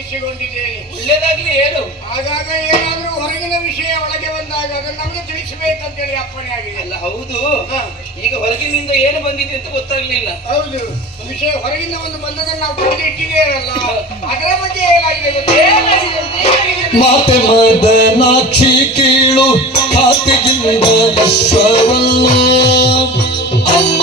ನಿಯೋಜಿಸಿಕೊಂಡಿದ್ದೇನೆ. ಒಳ್ಳೇದಾಗ್ಲಿ ಹೇಳು. ಆಗಾಗ ಏನಾದ್ರೂ ಹೊರಗಿನ ವಿಷಯ ಒಳಗೆ ಬಂದಾಗ ಅದನ್ನು ನಮಗೆ ತಿಳಿಸಬೇಕಂತೇಳಿ ಅಪ್ಪಣೆ ಆಗಿದೆ. ಅಲ್ಲ ಹೌದು, ಈಗ ಹೊರಗಿನಿಂದ ಏನು ಬಂದಿದೆ ಅಂತ ಗೊತ್ತಾಗ್ಲಿಲ್ಲ. ಹೌದು, ವಿಷಯ ಹೊರಗಿನ ಒಂದು ಬಂದದನ್ನು ನಾವು ತಂದು ಇಟ್ಟಿದ್ದೇವಲ್ಲ, ಅದರ ಬಗ್ಗೆ ಏನಾಗಿದೆ ಮಾತೆ ಮದನಾಕ್ಷಿ ಕೀಳು ಕಾತಿಗಿಂದ ವಿಶ್ವವಲ್ಲ ಅಮ್ಮ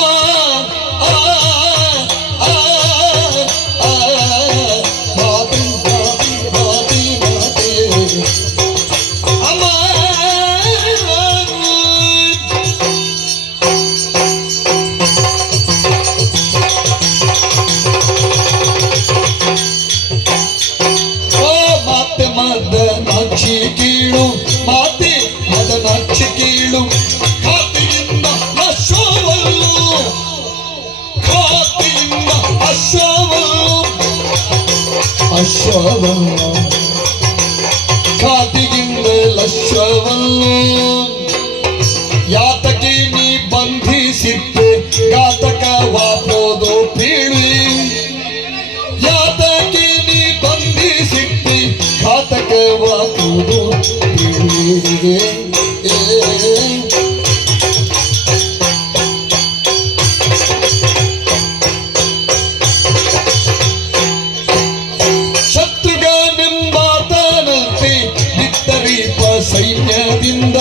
ಕೀಳು ಮಾತೆ ಮದನಾಕ್ಷಿ ಕೀಳು ಕಾತಿಯಿಂದ ಅಶ್ವವಲ್ಲು ಕಾತಿಯಿಂದ ಅಶ್ವವಲ್ಲು ಅಶ್ವವಲ್ಲು ಕಾತಿಗಿಂದ ಲಶ್ವವಲ್ಲು ಯಾತಕ್ಕೆ ನೀ ಬಂಧಿಸಿದ್ದೆ ಘಾತಕವಾಗೋದು ಪೀಳಿ ಯಾತಕ್ಕೆ ನೀ ಬಂಧಿಸಿದ್ದೆ ಘಾತಕವಾಗುವುದು ಶತ್ರುಗನೆಂಬಾತನಂತೆ ಬಿತ್ತರೀಪ ಸೈನ್ಯದಿಂದ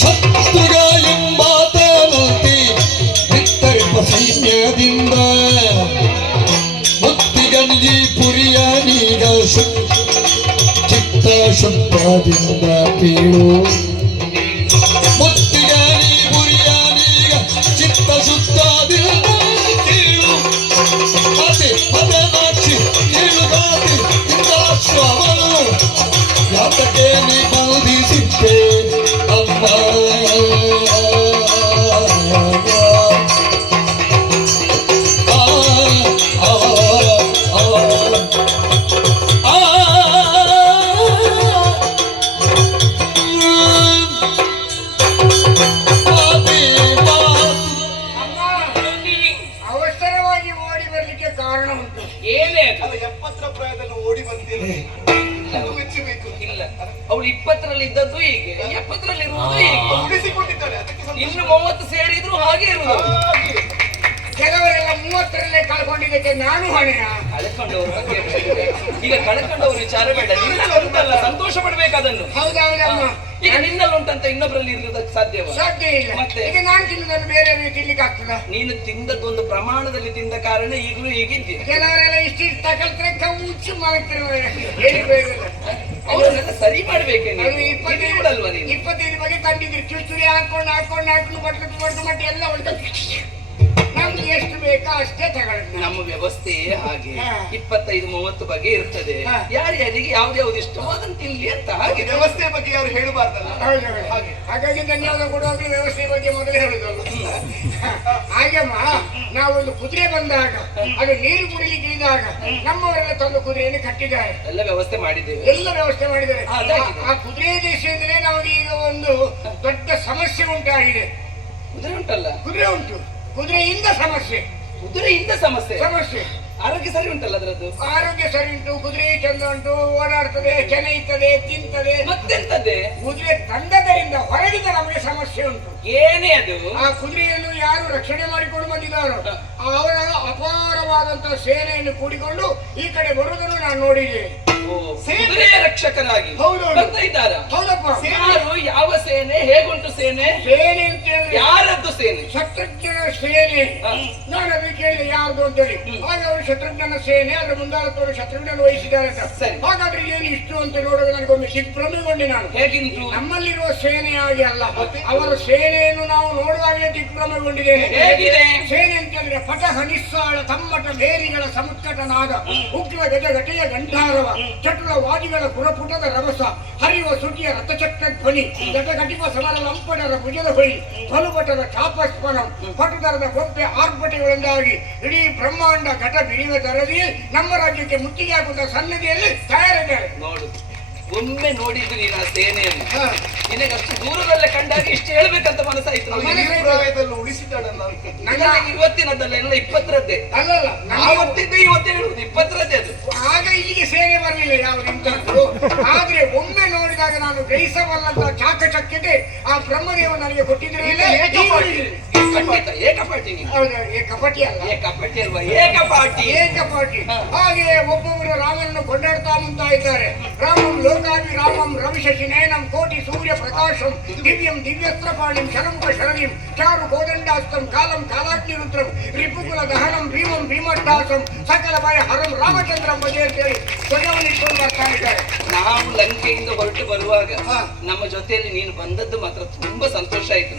ಶತ್ರುಗ ಎಂಬಾತನಂತೆ ಬಿತ್ತರೀಪ ಸೈನ್ಯದಿಂದ ಮುತ್ತಿಗನಿಗೆ ಪುರಿಯನೀಗ ಚಿತ್ತ ಶುದ್ಧದಿಂದ ಕೇಳು ಮುತ್ತಿಗನಿ ಪುರಿಯನೀಗ ಚಿತ್ತ ಶುದ್ಧದಿಂದ ಕೇಳು ಮಾತೆ ಮದನಾಕ್ಷಿ ಕೇಳು ಗಾತಿ ಇಂದಾಶ್ವವನು ಯಾತಕ್ಕೆ ನೀ ಬಂಧಿಸಿದ್ದೆ ಅಮ್ಮ ಅವಳು 20ರಲ್ಲಿ ಇದ್ದದ್ದು ಹೀಗೆ 70ರಲ್ಲಿ ಇರುವುದು ಹೀಗೆ ಇನ್ನು 30 ಸೇರಿದ್ರು ಹಾಗೆ ಇರುವುದು. ಕೆಲವರೆಲ್ಲ 30ರಲ್ಲೇ ಕಳ್ಕೊಂಡಿದ್ದಕ್ಕೆ ನಾನು ಹೊಣೆಯ. ಕಳ್ಕೊಂಡವರು ಈಗ ಕಳ್ಕೊಂಡವ್ರ ವಿಚಾರ ಬೇಡ, ನಿನ್ನಲ್ಲಿ ಉಂಟಲ್ಲ ಸಂತೋಷ ಪಡ್ಬೇಕದನ್ನು. ಹೌದೌದಮ್ಮ, ಈಗ ನಿನ್ನಲ್ಲಿ ಉಂಟಂತ ಇನ್ನೊಬ್ಬರಲ್ಲಿ ಇರುವುದಕ್ಕೆ ಸಾಧ್ಯ ಇಲ್ಲ. ಮತ್ತೆ ಈಗ ನಾನು ತಿನ್ನೋದನ್ನು ಬೇರೆ ತಿನ್ಲಿಕ್ಕೆ ಆಗ್ತದ? ನೀನು ತಿಂದದ್ದೊಂದು ಪ್ರಮಾಣದಲ್ಲಿ ತಿಂದ ಕಾರಣ ಈಗಲೂ ಹೀಗಿದ್ದೀಯ. ಕೆಲವರೆಲ್ಲ ಇಷ್ಟಿಷ್ಟು ತಗೊಳ್ತಾರೆ ಕೌಚು ಮಾಡ್ತಿರುವೆ ಹೇಳಿಬೇಕು. ಅವರನ್ನೆಲ್ಲ ಸರಿ ಮಾಡ್ಬೇಕೆ ನೀನು? 25 ಬಗೆ ತಂದಿದ್ರು, ಚುಚ್ಚುರಿ ಹಾಕೊಂಡು ಬಟ್ಲು ಎಲ್ಲ ಒಳ್ಳೆ ನಮ್ಗೆ ಎಷ್ಟು ಬೇಕೋ ಅಷ್ಟೇ ತಗೊಳ್ಳಿ. ನಮ್ಮ ವ್ಯವಸ್ಥೆ ಹಾಗೆ 25-30 ಬಗೆ ಇರ್ತದೆ. ಯಾರ್ಯಾರಿಗೆ ಯಾವ್ದು ಇಷ್ಟವೋ ಅದನ್ನು ತಿನ್ಲಿ ಅಂತ ಹಾಗೆ ವ್ಯವಸ್ಥೆ ಬಗ್ಗೆ ಯಾರು ಹೇಳಬಾರ್ದಲ್ಲ. ಹಾಗಾಗಿ ಧನ್ಯವಾದ ಕೊಡುವಾಗಲೂ ವ್ಯವಸ್ಥೆ ಬಗ್ಗೆ ಮೊದಲೇ ಹೇಳುದಲ್ಲ. ಹಾಗೆಮ್ಮ, ನಾವೊಂದು ಕುದುರೆ ಬಂದಾಗ ಅದು ನೀರು ಕುಡಿಲಿಕ್ಕೆ ಇಳಿದಾಗ ನಮ್ಮವರೆಲ್ಲ ತಂದು ಕುದುರೆಯನ್ನು ಕಟ್ಟಿದ್ದಾರೆ, ಎಲ್ಲ ವ್ಯವಸ್ಥೆ ಮಾಡಿದ್ದೇವೆ. ಎಲ್ಲ ವ್ಯವಸ್ಥೆ ಮಾಡಿದ್ದಾರೆ. ಆ ಕುದುರೆ ದೇಶದಿಂದಲೇ ನಮಗೆ ಈಗ ಒಂದು ದೊಡ್ಡ ಸಮಸ್ಯೆ ಉಂಟಾಗಿದೆ. ಕುದುರೆ ಉಂಟಲ್ಲ? ಕುದುರೆ ಉಂಟು, ಕುದುರೆಯಿಂದ ಸಮಸ್ಯೆ. ಸಮಸ್ಯೆ ಆರೋಗ್ಯ ಸರಿ ಉಂಟಲ್ಲ ಅದರದ್ದು? ಆರೋಗ್ಯ ಸರಿ ಉಂಟು, ಕುದುರೆ ಚಂದ ಉಂಟು, ಓಡಾಡ್ತದೆ, ಚೆನ್ನೈತದೆ, ತಿಂತದೆ. ಮತ್ತೆಂತದೆ? ಕುದುರೆ ತಂದದರಿಂದ ಹೊರಗಿದ ನಮಗೆ ಸಮಸ್ಯೆ ಉಂಟು. ಏನೇ ಅದು? ಆ ಕುದುರೆಯನ್ನು ಯಾರು ರಕ್ಷಣೆ ಮಾಡಿಕೊಂಡು ಬಂದಿದ್ದಾರೋ ಅವರ ಅಪಾರವಾದಂತಹ ಸೇನೆಯನ್ನು ಕೂಡಿಕೊಂಡು ಈ ಕಡೆ ಬರುವುದನ್ನು ನಾನು ನೋಡಿದ್ದೇನೆ. ಕುದುರೆ ರಕ್ಷಕರಾಗಿ ಬರ್ತಾ ಇದ್ದಾರ? ಹೌದಪ್ಪ. ಯಾರು? ಯಾವ ಸೇನೆ? ಹೇಗುಂಟು ಸೇನೆ? ಸೇನೆ ಅಂತ ಹೇಳಿದ್ರೆ ಯಾರದ್ದು ಸೇನೆ? ಶತ್ರುಘ್ನ ಸೇನೆ. ನಾನು ಅದಕ್ಕೆ ಕೇಳಿದೆ ಯಾರ್ದು ಅಂತೇಳಿ. ಆಗ ಅವರು ಶತ್ರುಘ್ನ ಸೇನೆ, ಅದರ ಮುಂದಾಳತ್ವರು ಶತ್ರುಘ್ನ ವಹಿಸಿದ್ದಾರೆ ಅಂತ. ಹಾಗಾದ್ರೆ ಏನು ಇಷ್ಟು ಅಂತ ನೋಡುವಾಗ ನನಗೊಮ್ಮೆ ದಿಗ್ಭ್ರಮೆಗೊಂಡೆ ನಾನು. ಹೇಗಿಂತು? ನಮ್ಮಲ್ಲಿರುವ ಸೇನೆಯಾಗಿ ಅಲ್ಲ, ಅವರ ಸೇನೆಯನ್ನು ನಾವು ನೋಡುವಾಗಲೇ ದಿಗ್ಭ್ರಮೆಗೊಂಡಿದ್ದೇನೆ. ಹೇಗಿದೆ ಸೇನೆ ಅಂತ ಹೇಳಿದ್ರೆ ಪಟಹ ನಿಸ್ಸಾಳ ತಮ್ಮಟ ಬೇರಿಗಳ ಸಮುತ್ಕಟನಾದ ಉಗ್ರ ಗಜ ಘಟೆಯ ಗಂಧಾರವ ಚಟುಲ ವಾದಿಗಳ ಪುರಪುಟದ ರಭಸ ಹರಿಯುವ ಸುಟಿಯ ರಥಚಕ್ರ ಧ್ವನಿ ಜಟಘಟಿಪ ಸಮರ ಲಂಪಡರ ಭುಜದ ಹೊಳಿ ಫಲುಪಟದ ಚಾಪಸ್ಪನ ಪಟುದರದ ಗೊಬ್ಬೆ ಆರ್ಭಟೆಗಳಿಂದಾಗಿ ಇಡೀ ಬ್ರಹ್ಮಾಂಡ ಘಟ ಬಿರಿವ ತರದಿ ನಮ್ಮ ರಾಜ್ಯಕ್ಕೆ ಮುತ್ತಿಗೆ ಹಾಕುವ ಸನ್ನದಿಯಲ್ಲಿ ತಯಾರಿದ್ದಾರೆ. ನೋಡು, ಒಮ್ಮೆ ನೋಡಿದ್ದು ನೀನು ಆ ಸೇನೆಯನ್ನು, ನಿನಗೆ ಅಷ್ಟು ದೂರದಲ್ಲೇ ಕಂಡಾಗ ಇಷ್ಟು ಹೇಳ್ಬೇಕಂತ ಮನಸ್ಸಾಯ್ತು. ಉಳಿಸಿ ಎಣಿಸಿದ್ದಾಳಲ್ಲ ಅಂತ. ನನ್ನ ಇವತ್ತಿನದ್ದಲ್ಲ ಎಲ್ಲ 20ರದ್ದೇ. ಅಲ್ಲಲ್ಲ ಆವತ್ತಿದ್ದ ಇವತ್ತೇ ಹೇಳುದು 20ರದ್ದೇ ಅದು. ಆಗ ಇಲ್ಲಿಗೆ ಸೇನೆ ಬರಲಿಲ್ಲ ಯಾವ ನಿಂತದ್ದು. ಆದ್ರೆ ಒಮ್ಮೆ ನೋಡಿದಾಗ ನಾನು ಗ್ರಹಿಸಬಲ್ಲಂತ ಚಾಕಚಕ್ಯತೆ ಆ ಬ್ರಹ್ಮದೇವ ನನಗೆ ಕೊಟ್ಟಿದ್ರೆ ಖಂಡಿತ ಏಕಪಾಟಿ ನೀವು. ಹೌದು, ಕಪಟಿ ಅಲ್ಲ, ಏಕಪಾಟಿ ಅಲ್ವಾ? ಏಕಪಾಟಿ. ಏಕಪಾಟಿ. ಹಾಗೆ ಒಬ್ಬೊಬ್ಬರು ರಾಮನನ್ನು ಕೊಂಡಾಡ್ತಾ ಮುಂತಾ ಇದ್ದಾರೆ. ರಾಮಂ ಲೋಕಾಭಿರಾಮಂ ರವಿಶಶಿ ನಯನಂ ಕೋಟಿ ಸೂರ್ಯ ಪ್ರಕಾಶಂ ದಿವ್ಯಂ ದಿವ್ಯಸ್ತ್ರಪಾಣಿಂ ಶರಮುಖ ಶರಣಿಂ ಚಾರು ಕೋದಂಡಾಸ್ತಂ ಕಾಲಂ ಕಾಲಾಗ್ನಿ ರುದ್ರಂ ರಿಪುಕುಲ ದಹನಂ ಭೀಮಂ ಭೀಮಟ್ಟಾಸಂ ಸಕಲ ಭಯ ಹರಂ ರಾಮಚಂದ್ರಂ ಭಜೆ ಅಂತೇಳಿ ಧ್ವಜವನ್ನಿಟ್ಕೊಂಡು ಬರ್ತಾ ಇದ್ದಾರೆ. ನಾವು ಲಂಕೆಯಿಂದ ಹೊರಟು ಬರುವಾಗ ನಮ್ಮ ಜೊತೆಯಲ್ಲಿ ನೀನು ಬಂದದ್ದು ಮಾತ್ರ ತುಂಬಾ ಸಂತೋಷ ಆಯ್ತು.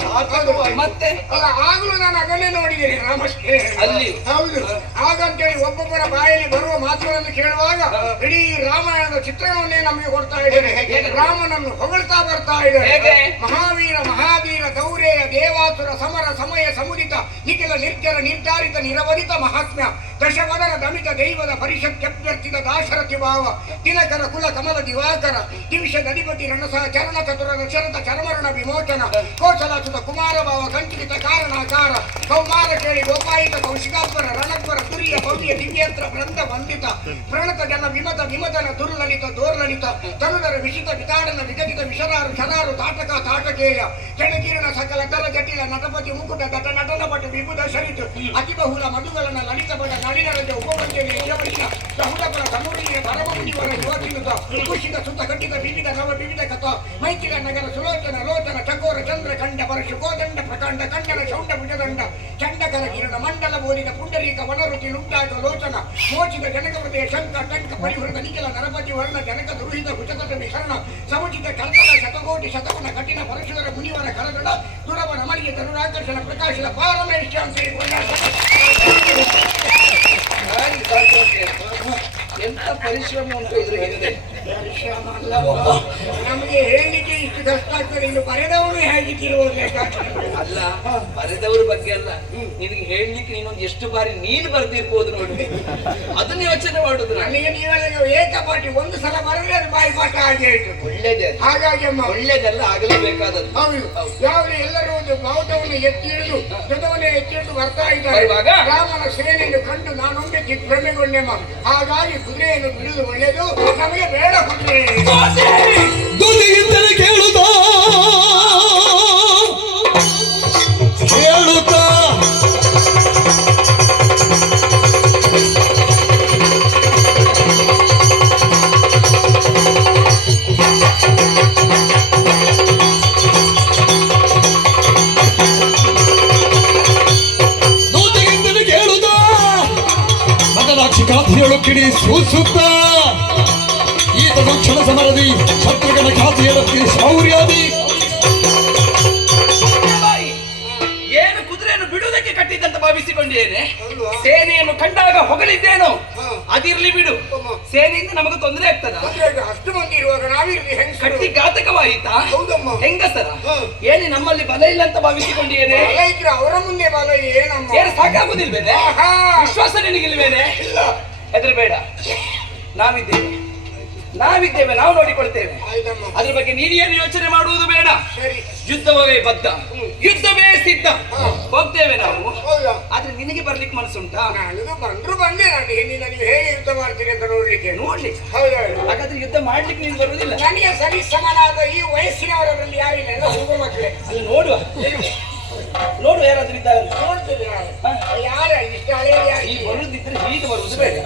ಮತ್ತೆ ಅಲ್ಲ, ಆಗ್ಲೂ ನಾನು ಅದನ್ನೇ ನೋಡಿದ್ದೇನೆ ರಾಮಷ್ಟೇ ಅಲ್ಲಿ. ಹೌದು. ಹಾಗಂತೇಳಿ ಒಬ್ಬೊಬ್ಬರ ಬಾಯಲ್ಲಿ ಬರುವ ಮಾತುಗಳನ್ನು ಕೇಳುವಾಗ ಇಡೀ ರಾಮಾಯಣದ ಚಿತ್ರಣವನ್ನೇ ನಮಗೆ ಕೊಡ್ತಾ ಇದ್ದೇನೆ. ರಾಮನನ್ನು ಹೊಗಳ್ತಾ ಬರ್ತಾ ಇದ್ದಾರೆ. ಹೇಗೆ? ಮಹಾವೀರ ಮಹಾವೀರ ದೌರೇಯ ದೇವಾಸುರ ಸಮರ ಸಮಯ ಸಮುದಿತ ನಿಖಿಲ ನಿರ್ಜರ ನಿರ್ಧಾರಿತ ನಿರವಧಿತ ಮಹಾತ್ಮ್ಯ ದಶವದನ ದಮಿತ ದೈವದ ಪರಿಷತ್ಯಭ್ಯರ್ಥಿತ ದಾಶರಥಿ ಭಾವ ದಿನಕರ ಕುಲ ಕಮಲ ದಿವಾಕರ ದಿವಿಷದ ಅಧಿಪತಿ ರಣಸ ಚರಣ ಚತುರ ದಶರಥ ಚರ್ಮರಣ ವಿಮೋಚನ ಕೋಸಲಸುತ ಕುಮಾರ ಭಾವ ಕಂಚಿತ ಕಾರಣಾಕಾರ ಕೌಮಾರ ಕೇಳಿ ಗೋಪಾಯಿತ ಕೌಶಿಕಾಂಬರ ರಣಬ್ಬರ ತುರಿಯ ಭವ್ಯ ದಿವ್ಯಂತ್ರ ಬೃಂದ ವಂದಿತ ಪ್ರಣತ ಜನ ವಿಮತ ವಿಮತನ ದುರ್ಲಲಿತ ದೋರ್ಲಲಿತ ತನುದರ ವಿಷಿತ ವಿತಾಡನ ವಿಗದಿತ ವಿಷರಾರು ಶರಾರು ತಾಟಕ ತಾಟಕೇಯ ಜನಕಿರಣ ಸಕಲ ಕಲ ಜಟಿಲ ನಟಪತಿ ಮುಕುಟ ದಟ ನಟನ ಪಟ ವಿಭುಧ ಶರಿತು ಅತಿಬಹುಲ ಮಧುಗಳನ ಲಲಿತ ಪಟ ನಳಿನರಜ ಉಪವಂಚನೆ ಯಜವರಿಷ ಸಹುಡಪರ ಧನುರಿಯ ಪರಮುನಿವರ ಯುವತಿನುತ ಕುಶಿತ ಸುತ ಕಟ್ಟಿದ ವಿವಿಧ ನವ ವಿವಿಧ ಕಥ ಮೈಥಿಲ ನಗರ ಸುಲೋಚನ ಲೋಚನ ಚಕೋರ ಚಂದ್ರ ಕಂಡ ಪರಶು ಕೋದಂಡ ಪ್ರಕಾಂಡ ಕಂಡನ ಶೌಂಡ ಭುಜದಂಡ ಚಂಡಕರ ಕಿರಣ ಮಂಡಲ ಬೋಲಿನ ಪುಂಡರೀಕ ವನರುಚಿ ಲುಂಟಾಟ ಲೋಚನ ಮೋಚಿತ ಜನಕಪತಿಯ ಶಂಕ ಟಂಕ ಪರಿವೃತ ನಿಖಿಲ ನರಪತಿ ವರ್ಣ ಜನಕ ದುರುಹಿತ ಭುಜಕಟ ವಿಶರಣ ಸಮುಚಿತ ಕಲ್ಕಲ ಶತಕೋಟಿ ಶತಗುಣ ಕಠಿಣ ಪರಶುವರ ಮುನಿವರ ಕರಗಡ ದುರವನ ಮಳಿಗೆ ತನುರಾಕರ್ಷಣ ಪ್ರಕಾಶದ ಪಾರಮೇಶ ಅಂತ ಎಂತ ಪರಿಶ್ರಮ ಉಂಟು ಇದ್ರ ಹಿಂದೆ. ಪರಿಶ್ರಮ ಅಲ್ಲ, ನಮಗೆ ಹೇಳಲಿಕ್ಕೆ ಇಷ್ಟು ಕಷ್ಟ ಆಗ್ತದೆ, ಇನ್ನು ಬರೆದವನು ಹೇಗಿಟ್ಟಿರುವುದು ಅಲ್ಲ, ಬರೆದವ್ರ ಬಗ್ಗೆ ಅಲ್ಲ, ನಿನಗೆ ಹೇಳಲಿಕ್ಕೆ ನೀನೊಂದು ಎಷ್ಟು ಬಾರಿ ನೀನು ಬರ್ದಿರ್ಬೋದು ನೋಡಿ, ಅದನ್ನ ಯೋಚನೆ ಮಾಡುದು. ನನಗೆ ನೀವೆಲ್ಲ ಏಕಪಾಟಿ ಒಂದು ಸಲ ಬರೆದ್ರೆ ಅದು ಬಾಯಿ ಪಾಠ ಆಗಿ ಆಯ್ತು. ಒಳ್ಳೇದೇ, ಹಾಗಾಗಿ ಅಮ್ಮ ಒಳ್ಳೇದೆಲ್ಲ ಆಗಲೇಬೇಕಾದದ್ದು. ಹೌದು. ಯಾವ್ದು ಎಲ್ಲರೂ ಒಂದು ಬಾವುಟವನ್ನು ಎತ್ತಿ ಹಿಡಿದು ಧ್ವಜವನ್ನೇ ಎತ್ತಿ ಹಿಡಿದು ಬರ್ತಾ ಇದ್ದಾರೆ. ರಾಮನ ಸೇನೆಯನ್ನು ಕಂಡು ನಾನೊಮ್ಮೆ ದಿಗ್ಭ್ರಮೆಗೊಂಡೆಮ್ಮ. ಹಾಗಾಗಿ ಕುದುರೆಯನ್ನು ಬಿಡುವುದು ಒಳ್ಳೆಯದು, ನಮಗೆ ಬೇಡ ಕುದುರೆ. ದುದಿಯಿಂದಲೇ ಕೇಳುತ್ತಾ ಕೇಳುತ್ತಾ ಖ್ಯಾತಿಯಳು ಕಿಡಿ ಸೂಸುತ್ತ ಈತ ಕ್ಷಣ ಸಮರದಿ ಶತ್ರುಘ್ನ ಖ್ಯಾತಿಯಳಕ್ಕೆ ಶೌರ್ಯಾದಿ. ಏನು ಕುದುರೆಯನ್ನು ಬಿಡುವುದಕ್ಕೆ ಕಟ್ಟಿದ್ದಂತ ಭಾವಿಸಿಕೊಂಡಿದ್ದೇನೆ. ಸೇನೆಯನ್ನು ಕಂಡಾಗ ಹೊಗಳಿದ್ದೇನೋ, ಅದಿರ್ಲಿ ಬಿಡು. ಸೇನೆಯಿಂದ ನಮಗೆ ತೊಂದರೆ ಆಗ್ತದ? ಅಷ್ಟು ಮಂದಿ ಇರುವಾಗ ನಾವಿರ್ಲಿ ಹೆಂಗ್ ಕಟ್ಟಿ ಘಾತಕವಾಯಿತಾ? ಹೆಂಗಸರ ಏನಿ ನಮ್ಮಲ್ಲಿ ಬಲ ಇಲ್ಲ ಅಂತ ಭಾವಿಸಿಕೊಂಡಿದ್ದೇನೆ. ಬಲ ಇದ್ರೆ ಅವರ ಮುಂದೆ ಬಲ ಏನಮ್ಮ? ಏನು ಸಾಕಾಗುದಿಲ್ವೇನೆ? ವಿಶ್ವಾಸ ನಿನಗಿಲ್ವೇನೆ? ಹೆದರಬೇಡ, ನಾವಿದ್ದೇವೆ, ನಾವು ನೋಡಿಕೊಳ್ತೇವೆ. ಅದ್ರ ಬಗ್ಗೆ ನೀನೇನು ಯೋಚನೆ ಮಾಡುವುದು ಬೇಡ. ಯುದ್ಧವೇ ಬದ್ಧ, ಯುದ್ಧವೇ ಸಿದ್ಧ. ಹೋಗ್ತೇವೆ ನಾವು. ಆದ್ರೆ ನಿನಗೆ ಬರ್ಲಿಕ್ಕೆ ಮನಸ್ಸುಂಟಾ? ಬಂದ್ರು ಬಂದೆ ನಾನು ಹಿಂದಿನ ನೀವು ಹೇಗೆ ಯುದ್ಧ ಮಾಡ್ತೀರಿ ಅಂತ ನೋಡ್ಲಿಕ್ಕೆ. ಹೌದೌದು. ಹಾಗಾದ್ರೆ ಯುದ್ಧ ಮಾಡ್ಲಿಕ್ಕೆ ನೀನು ಬರುವುದಿಲ್ಲ? ನನಗೆ ಸರಿ ಸಮಾನಾದ ಈ ವಯಸ್ಸಿನವರಲ್ಲಿ ಯಾರಿಲ್ಲ, ಎಲ್ಲ ಹುಡುಗ ಮಕ್ಕಳೇ. ಅಲ್ಲಿ ನೋಡುವ ಯಾರಾದ್ರೂ ಇದ್ದಾರೆ ನೋಡ್ತಿದ್ದೆ ಯಾರ ಇಷ್ಟ ಹಳೆಯ ಬರುದಿದ್ರೆ ಹೀಗೆ ಬರುವುದು ಬೇಡ.